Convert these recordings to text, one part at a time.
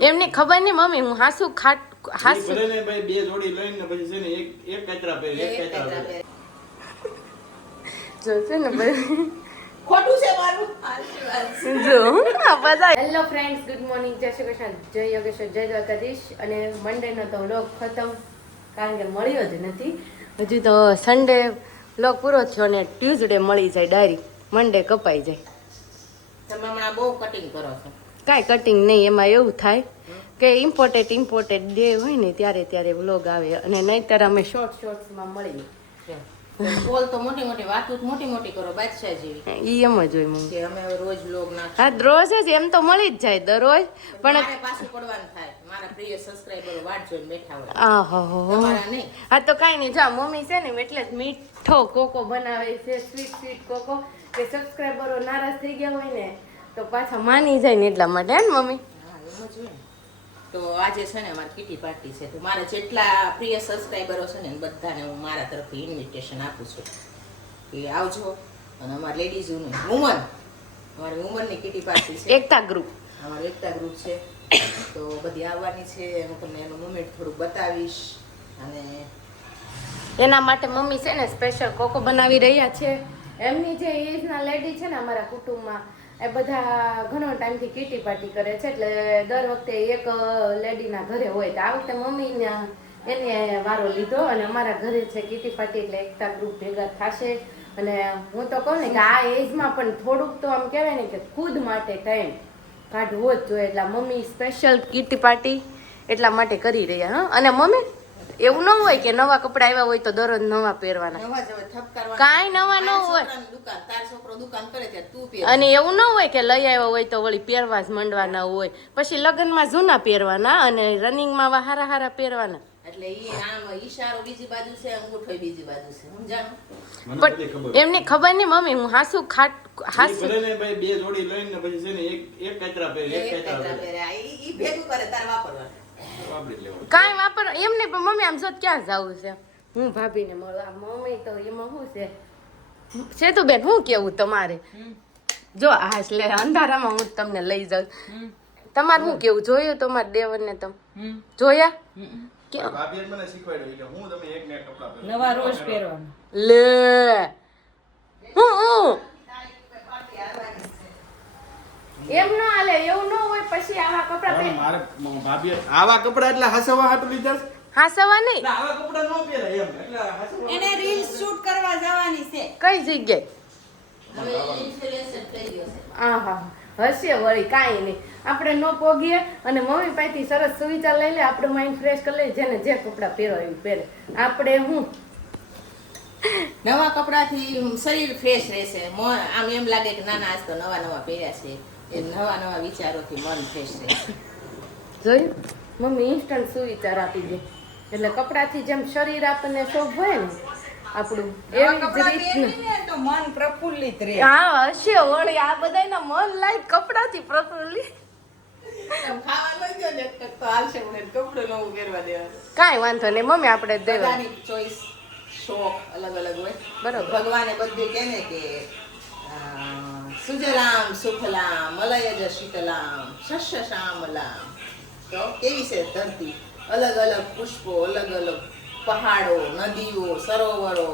એમને ખબર નહીં મમ્મી હું હાસુ હાસુ ભલે ને ભાઈ બે જોડી લઈને ને પછી છે ને એક કાચરા પહેરે એક કાચરા પહેરે જો છે ને ભાઈ ખોટું છે મારું જો આ બધા હેલો ફ્રેન્ડ્સ ગુડ મોર્નિંગ જય શ્રી કૃષ્ણ જય યોગેશ્વર જય દ્વારકાધીશ અને મંડે નો તો વ્લોગ ખતમ કારણ કે મળ્યો જ નથી હજુ તો સન્ડે વ્લોગ પૂરો થયો અને ટ્યુઝડે મળી જાય ડાયરી મંડે કપાઈ જાય તમે હમણાં બહુ કટિંગ કરો છો કાંઈ કટિંગ નહીં એમાં એવું થાય કે ઇમ્પોર્ટેન્ટ ડે હોય ને ત્યારે વ્લોગ આવે અને નહીંતર અમે શોર્ટ્સમાં મળીએ બોલ તો મોટી મોટી વાતો મોટી મોટી કરો બાદશાહ જેવી ઈ એમ જ હોય મમ્મી કે અમે રોજ લોગ ના હા રોજ જ એમ તો મળી જ જાય દરરોજ પણ મારે પાછું પડવાનું થાય મારા પ્રિય સબસ્ક્રાઇબરો વાટ જોઈને બેઠા હોય આહો તમારા નહીં હા તો કાંઈ નહીં જા મમ્મી છે ને એટલે જ મીઠો કોકો બનાવે છે સ્વીટ કોકો કે સબસ્ક્રાઇબરો નારાજ થઈ ગયા હોય ને તો પાછા માની જાય ને એટલા માટે હે ને મમ્મી હા એમ જ હોય તો આજે છે ને અમારી કિટી પાર્ટી છે તો મારા જેટલા પ્રિય સબસ્ક્રાઇબરો છે ને બધાને હું મારા તરફથી ઇન્વિટેશન આપું છું કે આવજો અને અમારા લેડીઝોનું અમારી વુમનની કિટી પાર્ટી છે એકતા ગ્રુપ અમારું એકતા ગ્રુપ છે તો બધી આવવાની છે હું તમને એનું મુમેન્ટ થોડુંક બતાવીશ અને એના માટે મમ્મી છે ને સ્પેશિયલ કોકો બનાવી રહ્યા છે એમની જે એજના લેડી છે ને અમારા કુટુંબમાં એ બધા ઘણો ટાઈમથી કીટી પાર્ટી કરે છે એટલે દર વખતે એક લેડીના ઘરે હોય તો આ વખતે મમ્મીને એને વારો લીધો અને અમારા ઘરે છે કીટી પાર્ટી એટલે એકતા ગ્રુપ ભેગા થશે અને હું તો કહું ને કે આ એજમાં પણ થોડુંક તો આમ કહેવાય ને કે ખુદ માટે ટાઈમ કાઢવો જ જોઈએ એટલે મમ્મી સ્પેશિયલ કીટી પાર્ટી એટલા માટે કરી રહ્યા હા અને મમ્મી એવું ન હોય કે નવા કપડા આવ્યા હોય તો દરરોજ નવા પહેરવાના કાંઈ નવા ન હોય અને એવું ન હોય કે લઈ આવ્યા હોય તો વળી પહેરવા જ માંડવાના હોય પછી લગ્નમાં જૂના પહેરવાના અને રનિંગમાં હારા પહેરવાના એટલે ઈ આમ ઈશારો બીજી બાજુ છે અંગૂઠો બીજી બાજુ છે સમજાણું પણ એમને ખબર નહીં મમ્મી હું હાસુ ભલે ને ભાઈ બે જોડી લઈને ને પછી છે ને એક કાચરા પહેરે એક કાચરા પહેરે ઈ ભેગું કરે તાર વાપરવાનું કાંઈ વાપર એમ નહીં પણ મમ્મી આમ જોત ક્યાં જવું છે હું ભાભીને મળવા મમ્મી તો એમાં શું છે તો બેન શું કેવું તમારે જો હાસ લે અંધારામાં હું તમને લઈ જાઉં તમારે શું કેવું જોયું તમારે દેવરને તમે જોયા ભાભીએ મને શીખવાડ્યું કે હું તમે એક ને એક કપડા પહેરો નવા રોજ પહેરવાનું લે હું એમ ન હાલે એવું ન હોય પછી આવા કપડા પહેર મારે ભાભીએ આવા કપડા એટલે હસવા હાટુ લીધા છે હાસવા નહીં એટલે આવા કપડા ન પહેરાય એમ એટલે હસવા એને રીલ શૂટ કરવા જવાની છે કઈ જગ્યાએ હવે ઇન્ફ્લુએન્સર થઈ ગયો છે આહા હશે વળી કાંઈ નહીં આપણે ન પોગીએ અને મમ્મી પાસેથી સરસ સુવિચાર લઈ લે આપણું માઇન્ડ ફ્રેશ કરી લે જેને જે કપડાં પહેરો એવું પહેરે આપણે હું નવા કપડાથી શરીર ફ્રેશ રહેશે આમ એમ લાગે કે ના આજ તો નવા પહેર્યા છે એ નવા વિચારોથી મન ફ્રેશ રહેશે જોયું મમ્મી ઇન્સ્ટન્ટ સુવિચાર આપી દે એટલે કપડાથી જેમ શરીર આપણને શોભ હોય ને આપણું એવી જ રીતનું તો મન પ્રફુલ્લિત રહે હા હશે વળી આ બધાયના મન લાયક કપડાથી પ્રફુલ્લિત ખાવાનું જો ને તો હાલશે મને કપડું નવું પહેરવા દેવાનું કાંઈ વાંધો નહીં મમ્મી આપણે દેવા બધાની ચોઈસ શોખ અલગ અલગ હોય બરોબર ભગવાને બધું કહે ને કે સુજલામ સુફલામ મલયજ શીતલામ શસ્ય શ્યામલામ તો કેવી છે ધરતી અલગ અલગ પુષ્પો અલગ અલગ પહાડો નદીઓ સરોવરો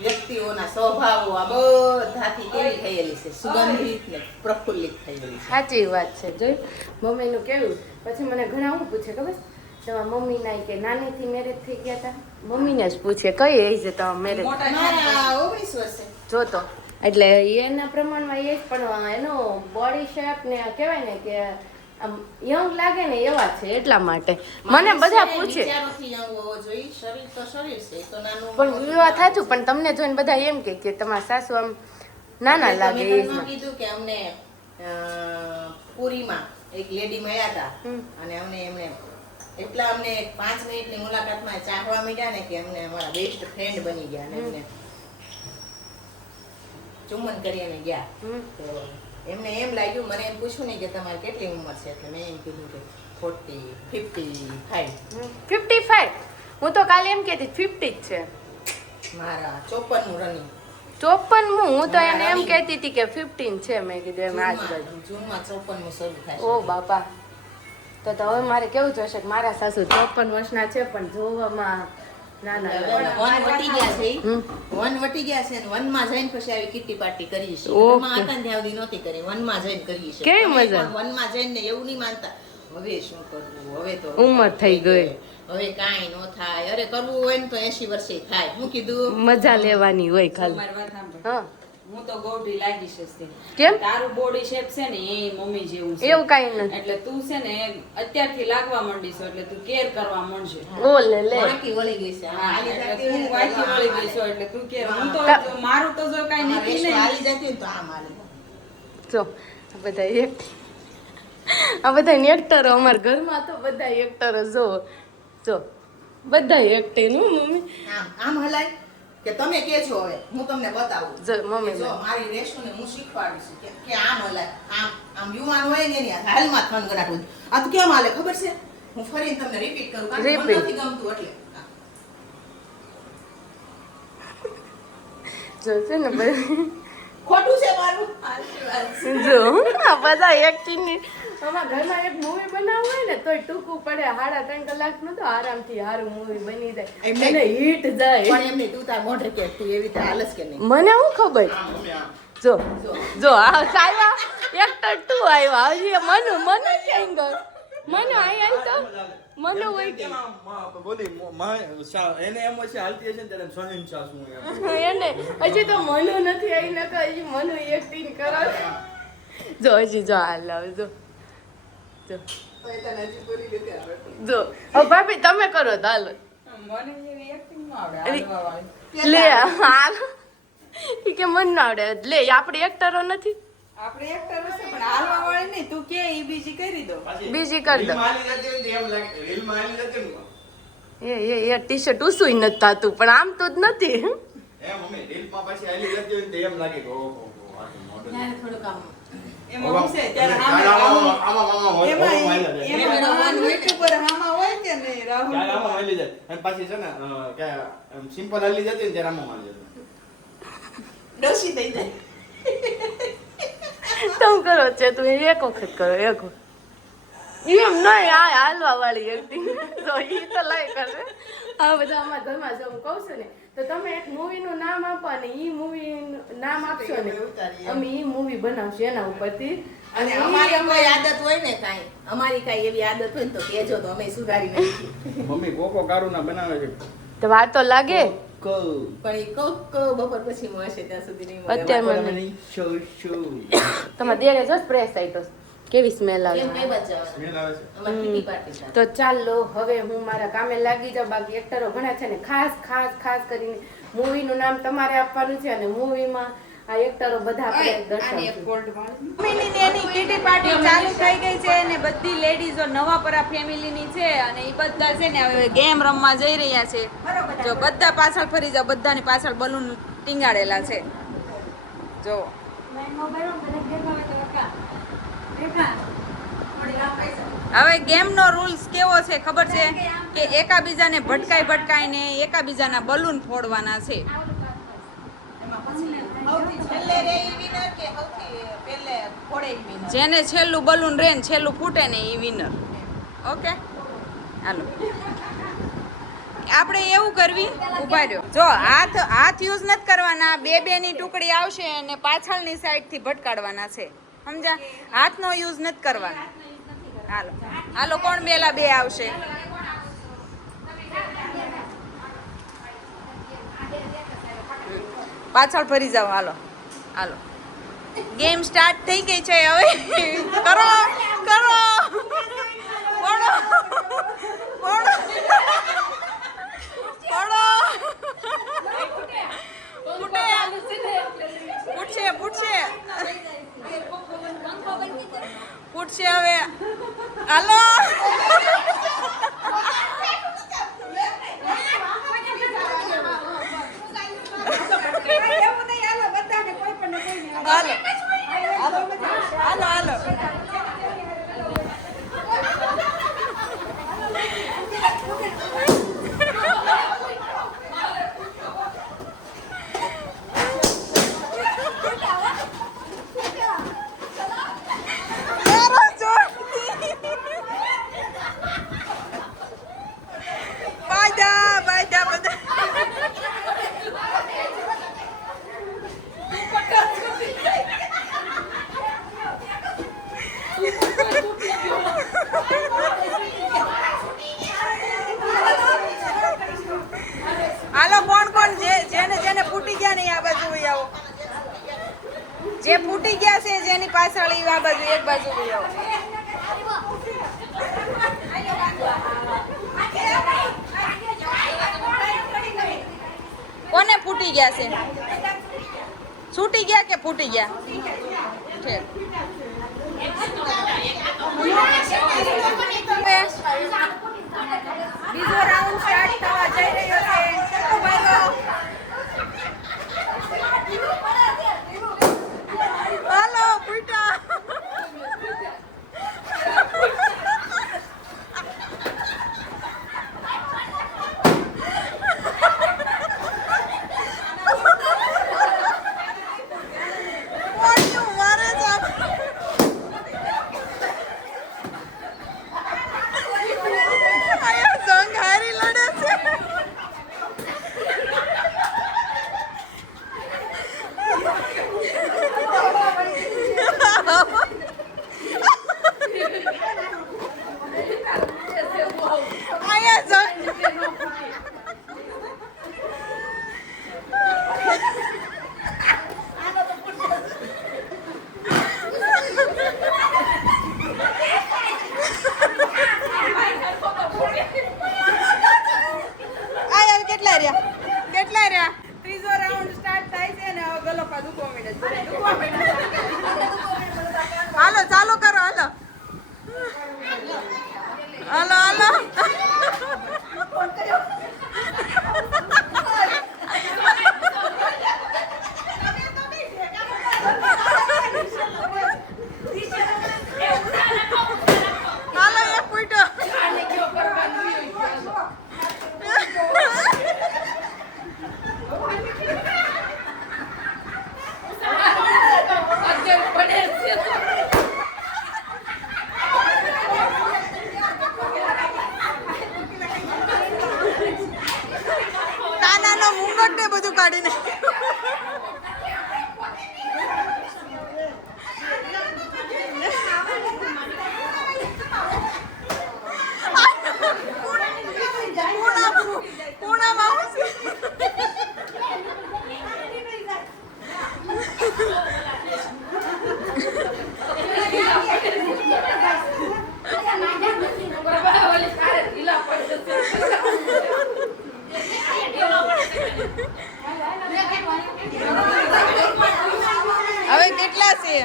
વ્યક્તિઓના સ્વભાવો આ બધાથી કેવી થયેલી છે સુગંધિત ને પ્રફુલ્લિત થયેલી છે સાચી વાત છે જોઈ મમ્મીનું કેવું પછી મને ઘણા શું પૂછે ખબર તમારા મમ્મીના કે નાનીથી મેરેજ થઈ ગયા હતા મમ્મીને જ પૂછે કઈ એજ તમારા મેરેજ મારા 19 વર્ષે જોતો એટલે એના પ્રમાણમાં એ જ પણ એનો બોડી શેપ ને કહેવાય ને કે આમ યંગ લાગે ને એવા છે એટલા માટે મને બધા પૂછે વિચારોથી યંગ હોવો જોઈએ શરીર તો શરીર છે તો નાનું પણ વિવાહ થાતું પણ તમને જોઈને બધા એમ કે તમારા સાસુ આમ નાના લાગે મેં એજમાં કીધું કે અમને પુરીમાં એક લેડી મળ્યા હતા અને એમણે એટલા અમને 5 મિનિટની મુલાકાતમાં ચાહવા માંડ્યા ને કે અમને અમારા બેસ્ટ ફ્રેન્ડ બની ગયા અને એમને ચુંબન કરીને ગયા તો એમને એમ લાગ્યું મને એમ પૂછ્યું નહીં કે તમારી કેટલી ઉંમર છે એટલે મેં એમ કીધું કે 55 હું તો કાલે એમ કહેતી 50 જ છે મારા 54 નું રનિંગ 54 હું તો એને એમ કહેતી હતી કે 15 છે મેં કીધું એમ આજુબાજુ જૂનમાં 54 નું શરૂ થાય ઓ બાપા તો હવે મારે કેવું જોશે કે મારા સાસુ 54 વર્ષના છે પણ જોવામાં નાના વન વટી ગયા છે ઈ. હમ. વન વટી ગયા છે ને વનમાં જઈને પછી આવી કિટ્ટી પાર્ટી કરી છે ઓકે. ઘરમાં હતા ને ત્યાં સુધી નહોતી કરી વનમાં જઈને કરી છે કેવી તમે મજા? પણ વનમાં જઈને એવું નહીં માનતા હવે શું કરવું હવે તો ઉંમર થઈ ગઈ. હવે કાંઈ ન થાય અરે કરવું હોય ને તો 80 વર્ષે થાય હું કીધું મજા લેવાની હોય ખાલી મારી વાત સાંભળ. હા હું તો ગોડી લાગી છે તે. કેમ? તારું બોડી શેપ છે ને એ મમ્મી જેવું છે. એવું કાંઈ નથી. એટલે તું છે ને અત્યારથી લાગવા માંડી છો એટલે તું કેર કરવા માંડશે. ઓલે લે વાંકી વળી ગઈ છે હા, હાલી એટલે જતી તું હોય ને તો વાંકી વળી ગઈ આમ છો એટલે તું કેર. હું તો તા- જો મારું તો જો કાંઈ હાલે. નીકળી હાલી નહીં. જતી હોય ને તો આમ હાલે. જો આ બધા આ બધા એક્ટરો અમારા ઘરમાં તો બધા એક્ટરો જો બધા એક્ટિંગ હું મમ્મી આમ હલાય કે તમે કે છો હવે હું તમને બતાવું જો મમ્મી જો મારી રેશોને હું શીખવાડું છું કે આમ હલાય આમ યુવાન હોય ને એની હાલમાં થનગનાટ હોય આ તો કેમ હાલે ખબર છે હું ફરીને તમને રિપીટ કરું કારણ કે મને Repeat. નથી ગમતું એટલે જો છે ને બધા ખોટું છે મારું હાલશે, હાલશે. જો આ બધા એક્ટિંગ અમારા ઘરમાં એક મૂવી બનાવવું હોય ને તોય ટૂંકું પડે 3.5 કલાકનું તો આરામથી સારું મૂવી બની જાય એમ નહીં. અને હિટ જાય પણ એમને તું તાર મોઢે કે તું એવી રીતે હાલસ કે નહીં મને શું ખબર આમ મમ્મી આમ. જો જો આ આવ્યા એક્ટર 2 આવ્યા હજી મનુ ક્યાં ગયો મનુ આયા તો મનુ હોય કે કેમ આમ, બોલી એને એમ હશે હાલતી હશે ને ત્યારે શહેનશાહ શું એમ. એને હજી તો મનુ નથી આવી નકર હજી મનુ એક્ટિંગ કરે જો હજી જો હાલ જો જો તો એ તને હજી પૂરી રીતે આવે. જો હવે ભાભી તમે કરો તો હાલો મને એવી acting ન આવડે, અરે. હાલવા વાળી. લે હાલ ઈ કે મન ના આવડે લે આપણે એક્ટરો નથી આપણે actor હશે પણ હાલવા વાળી નહીં. તું કે ઈ બીજી કરી દો. પાછી બીજી કરી દો. રીલમાં હાલી જતી હોય ને તો એમ લાગે રીલમાં હાલી જતી હોય ને એ ટી શર્ટ ઉસુય નથી થતું પણ આમ તો જ નથી એ મમ્મી રીલમાં પાછી હાલી જતી હોય ને તો એમ લાગે કે ઓહો આ તો model. ત્યારે થોડુંક આમ એમાં હું છે ત્યારે ત્યારે હામે આમાં રાહુલ- એમાં એમાં હાલી જાય. એમાં રાહુલ YouTuber હામાં હોય કે નહીં રાહુલ? ત્યારે આમાં હાલી જાય. અને પાછી છે ને કે આમ સિમ્પલ હાલી જતી હોય ને ત્યારે આમાં હાલી જતી. ડોશી થઈ જાય તમે કરો છે તું એક વખત કરો એક વખત. એમ નહીં આ હાલવા વાળી એક્ટિંગ તો ઈ તો લાઈ કરે આ બધા અમારા ઘરમાં જો હું કહું છું ને તો તમે એક મૂવી નું નામ આપો અને ઈ મૂવી નામ આપશો ને અમે ઈ મૂવી બનાવશું એના ઉપરથી અને ઈ અમારી અમે- કોઈ આદત હોય ને કાંઈ અમારી કાંઈ એવી આદત હોય ને તો કહેજો તો અમે સુધારી નાખીએ મમ્મી કોકો કારુના બનાવે છે. તો વાર તો લાગે પણ એ કોક બપોર પછી મળશે ત્યાં સુધી નહીં મળે. અત્યારે મને મને નહીં શો શો. તમારે દેરે જો સ્પ્રેસ આઈ તો કેવી સ્મેલ કેમ કઈ આવે બાજુ જવાનું? સ્મેલ આવે છે. અમારે kitty party છે. તો ચાલો હવે હું મારા કામે લાગી જાઉં બાકી એક્ટરો ઘણા છે ને ખાસ કરીને મૂવીનું નામ તમારે આપવાનું છે અને મૂવીમાં આ એક્ટરો બધા આપણે દર્શાવશું ફેમિલીની એની કિટી પાર્ટી ચાલુ થઈ ગઈ છે અને બધી લેડીઝો નવાપરા ફેમિલીની છે અને એ બધા છે ને હવે ગેમ રમવા જઈ રહ્યા છે. જો બધા પાછળ ફરી જાવ, બધાની પાછળ બલૂન ટીંગાડેલા છે. જો હવે ગેમનો રૂલ્સ કેવો છે ખબર છે કે એકાબીજાને ભટકાઈને એકાબીજાના બલૂન ફોડવાના છે. સૌથી છેલ્લે રે ઈ winner કે સૌથી પહેલે ફોડે ઈ winner? જેને છેલ્લું બલૂન રે ને છેલ્લું ફૂટે ને એ વિનર. ઓકે હાલો આપણે એવું કરવી ઉભા રહ્યો. જો હાથ યુઝ નથી કરવાના. બે ની ટુકડી આવશે અને પાછળની સાઈડ થી ભટકાડવાના છે. સમજા? હાથનો યુઝ નથી કરવાનો. હાલો હાલો કોણ બેલા બે આવશે? પાછળ ફરી જાઓ. હાલો હાલો ગેમ સ્ટાર્ટ થઈ ગઈ છે હવે. કરો કરો પોડો પોડો પોડો ફૂટશે ફૂટશે ફૂટશે હવે. હાલો હાલો હાલો હાલો ગયા છે છૂટી ગયા કે ફૂટી ગયા ઠીક. બીજો રાઉન્ડ સ્ટાર્ટ થવા જઈ રહ્યો છે. ચલો ભાઈઓ. હાલો ફૂટા. કેટલા રહ્યા ત્રીજો રાઉન્ડ સ્ટાર્ટ થાય છે ને હવે ગલોપા દુખવા માંડે. હાલો ચાલુ કરો હાલો હાલો હાલો. હાલો એક પૂટો. કાનાનો મુંગટ ને બધું કાઢીને હવે કેટલા છે?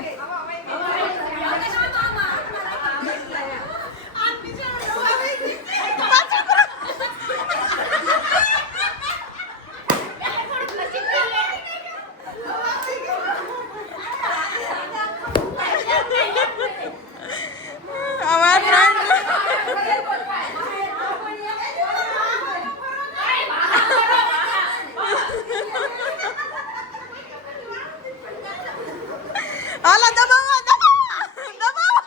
હાલો દબાવો દબાવો.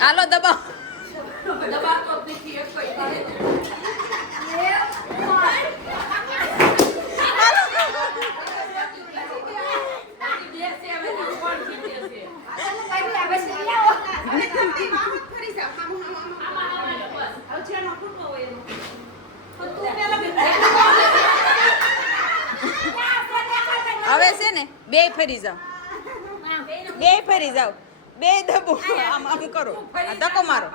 હાલો દબાવો. હવે છે ને બે ફરી જાવ બે દબો આમ આમ કરો આ ધક્કો મારો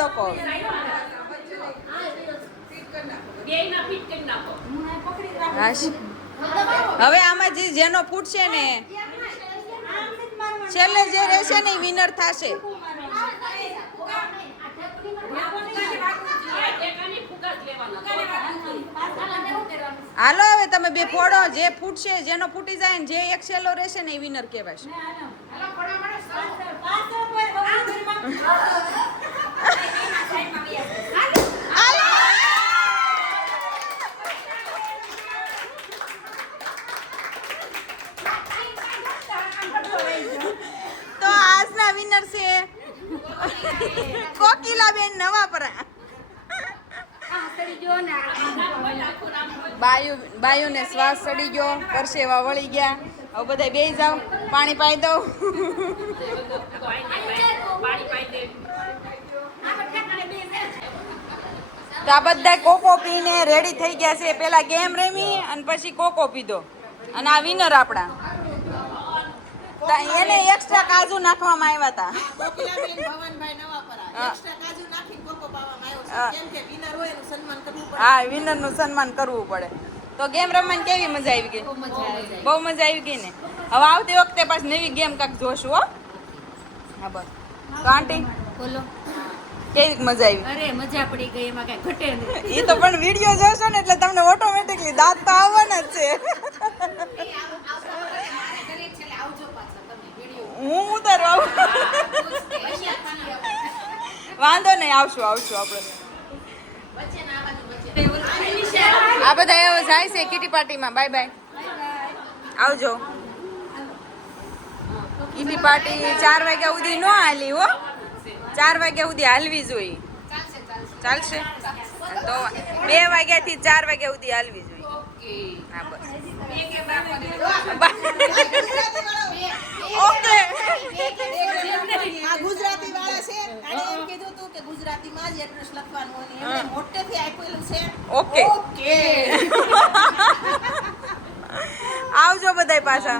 ધક્કો. હવે આમાં જેનો ફૂટશે ને છેલ્લે જે રહેશે ને એ વિનર થશે. હાલો હવે તમે બે ફોડો જે ફૂટશે જેનો ફૂટી જાય ને જે એક છેલ્લો રહેશે ને એ વિનર કહેવાશે. તો આજના વિનર છે કોકિલાબેન નવાપરા. બાયુને શ્વાસ ચડી ગયો, પરસેવા વળી ગયા. હવે બધા બેસી જાવ, પાણી પાઈ દઉં. તો આ બધા કોકો પીને રેડી થઈ ગયા છે. પેલા ગેમ રમી અને પછી કોકો પીધો. અને આ વિનર આપણા એને એક્સ્ટ્રા કાજુ નાખવામાં આવ્યા હતા કોકિલાબેન ભવનભાઈ નવાપરા એક્સ્ટ્રા કાજુ નાખીને કોકો પાવામાં આવ્યો છે કેમ કે વિનર હોય એનું સન્માન કરવું પડે હા વિનર નું સન્માન કરવું પડે તો ગેમ રમવાની કેવી મજા આવી ગઈ બહુ મજા આવી ગઈ ને હવે આવતી વખતે પાછી નવી ગેમ કાંઈક જોશું હો હા બસ તો આંટી બોલો કેવી મજા આવી અરે મજા પડી ગઈ એમાં કઈ ઘટે નહીં એ તો પણ વિડીયો જોશો ને એટલે તમને ઓટોમેટિકલી દાંત તો આવવાના જ છે હું ઉતારવા આવું વાંધો નહીં આવશું આપણે આ બધા એવો જાય છે કિટી પાર્ટીમાં બાય બાય આવજો કિટી પાર્ટી 4 વાગ્યા સુધી ન હાલી હો 4 વાગ્યા સુધી હાલવી જોઈએ ચાલશે તો 2 વાગ્યાથી 4 વાગ્યા સુધી હાલવી જોઈએ હા બસ ઓકે આ ગુજરાતી વાળા છે અને એમ કીધું તું કે ગુજરાતીમાં જ એડ્રેસ લખવાનું અને એમને મોટેથી આપેલું છે ઓકે ઓકે આવજો બધાય પાછા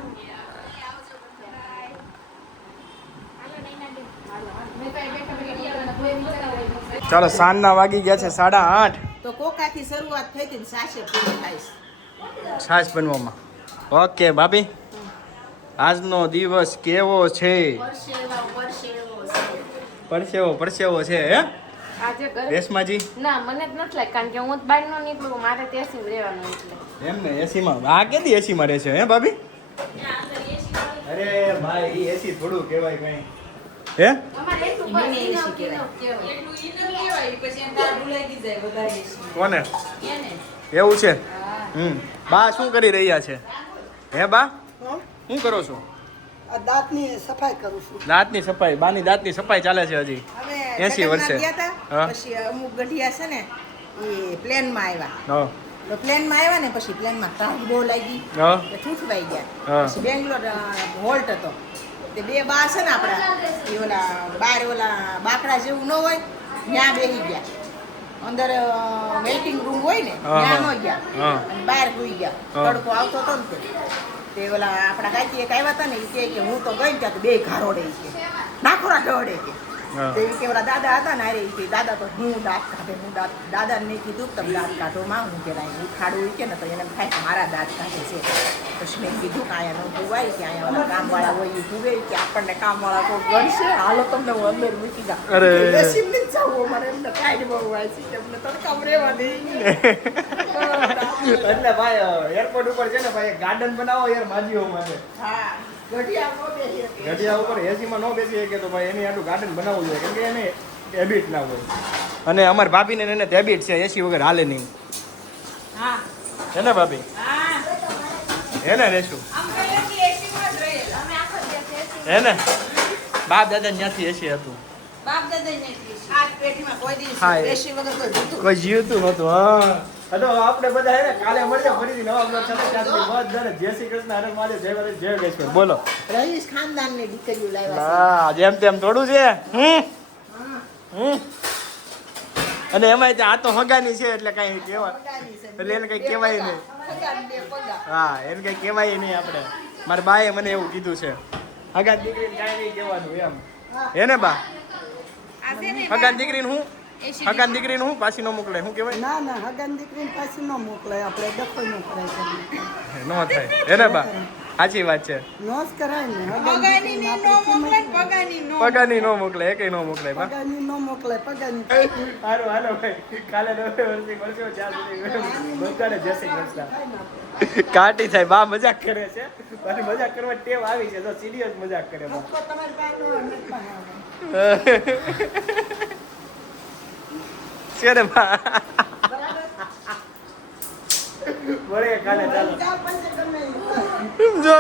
ચાલો સાંજના વાગી ગયા છે 8:30 તો કોકાથી શરૂઆત થઈ હતી ને સાસે પૂરી થાય છાશ બનવામાં ઓકે ભાભી આજનો દિવસ કેવો છે પરસેવો છે હે આજે ઘરે રેશમાજી ના મને જ નથી લાગે કારણ કે હું જ બહાર ન નીકળું મારે ત્યાંથી રહેવાનું એટલે એમ ને એસીમાં આ કેદી એસીમાં રહે છે હે ભાભી અરે ભાઈ એસી થોડું કહેવાય કઈ હે અમારે એટલું બસ ઇનફ કહેવાય. કોને એવું છે બા શું કરી રહ્યા છે હે બા શું કરો છો દાંતની સફાઈ કરું છું. દાંતની સફાઈ બાની દાંતની સફાઈ ચાલે છે હજી હવે 80 વર્ષે. ગયા હતા, હા. પછી અમુક ગઢિયા છે ને એ પ્લેનમાં આવ્યા હા તો પ્લેનમાં આવ્યા ને પછી પ્લેનમાં તાપ બહુ લાગી હા એટલે ઠૂઠવાઈ ગયા હા. પછી બેંગ્લોર હોલ્ટ હતો તે બે બા છે ને આપણા એ ઓલા બાર ઓલા બાકડા જેવું ન હોય ત્યાં બેસી ગયા અંદર વેઇટિંગ રૂમ હોય ને હા, ત્યાં હા. ન ગયા હા. અને બહાર સુઈ ગયા હા. તડકો આવતો હતો ને તે ઓલા આપણા કાકી એક આવ્યા હતા ને એ કહે કે હું તો ગઈ ત્યાં તો બે ઘારોડે કે નાખોરા ઢોળે કે હા. તે કે ઓલા દાદા હતા ને અરે કે દાદા તો હું દાંત કાઢે હું દાદાને મેં કીધું કે તમે દાંત કાઢો માં હું કે હું ખાડું કે ને તો એને એમ થાય કે મારા દાંત કાઢે છે પછી મેં કીધું કે અહીંયા નો ધુવાય કે અહીંયા ઓલા કામવાળા હોય એ ધુવે કે આપણને કામવાળા કોઈ ગણશે હાલો તમને હું અંદર મૂકી જા અરે. નસીબની જ જવું મને એમને કાંઈ બહુ હોય છે કે અમને તડકામ રહેવા દે એટલે ભાઈ એરપોર્ટ ઉપર છે ને ભાઈ ગાર્ડન બનાવો યાર માજીઓ માટે હા ગઢિયા નો બેસી શકે. ગઢિયા ઉપર એસીમાં ન બેસી શકે તો ભાઈ એની આટલું ગાર્ડન બનાવવું જોઈએ કેમ કે એને હેબિટ ના હોય અને અમારી ભાભીને એને હેબિટ છે એસી વગર હાલે નહીં હા હે ને ભાભી હા હે ને રેશું આમ કહીએ કે એસીમાં જ રહીએ અમે આખો દિવસ હે ને બાપ દાદા ત્યાંથી એસી હતું બાપ દાદા ને એસી આ પેટીમાં કોઈ દિવસ હા, એ. બેસી વગર કોઈ જીતું કોઈ જીવતું નહોતું હા તો આપણે બધા હે ને કાલે મળીએ ફરીથી નવા બ્લોગ સાથે ત્યાં સુધી બધાને જય શ્રી કૃષ્ણ હરે મહાદેવ જય માતા જય ગેશ્વર બોલો રહીશ ખાનદાનની દીકરીઓ લાવ્યા હા જેમ તેમ થોડું છે અને એમાંય ત્યાં આ તો હગાની છે એટલે કઈ કહેવાય એટલે એને કઈ કહેવાય નહીં હા એને કઈ કહેવાય નહીં આપણે મારા બાએ મને એવું કીધું છે હગા દીકરીને કાંઈ નહીં કહેવાનું એમ હે ને બા હગા દીકરીને હું હગા દીકરીને હું પાછી ન મોકલે શું કહેવાય ના ના હગાન દીકરીને પાછી ન મોકલાય આપણે ડખો ન કરાય કરીએ. ન થાય હે ને બા સાચી વાત છે નો જ કરાય ને હગાન પગાની દીકરીને નો આપણે મોકલે કિંમત પગાની નો પગાની ન મોકલે એકેય ન મોકલે બા પગારની ન મોકલાય પગારની હાલો હાલો ભાઈ કાલે નવે વર્ષે મળશો જ્યાં સુધી બધાને જય શ્રી કૃષ્ણ કાટી થાય બા મજાક કરે છે અને મજાક કરવા ટેવ આવી છે તો સિરિયસ મજાક કરે બા તમારી પાસે નથી પાસે. છે ને બા મળે કાલે ચાલો ચાલ પંચે ગમે એ. જો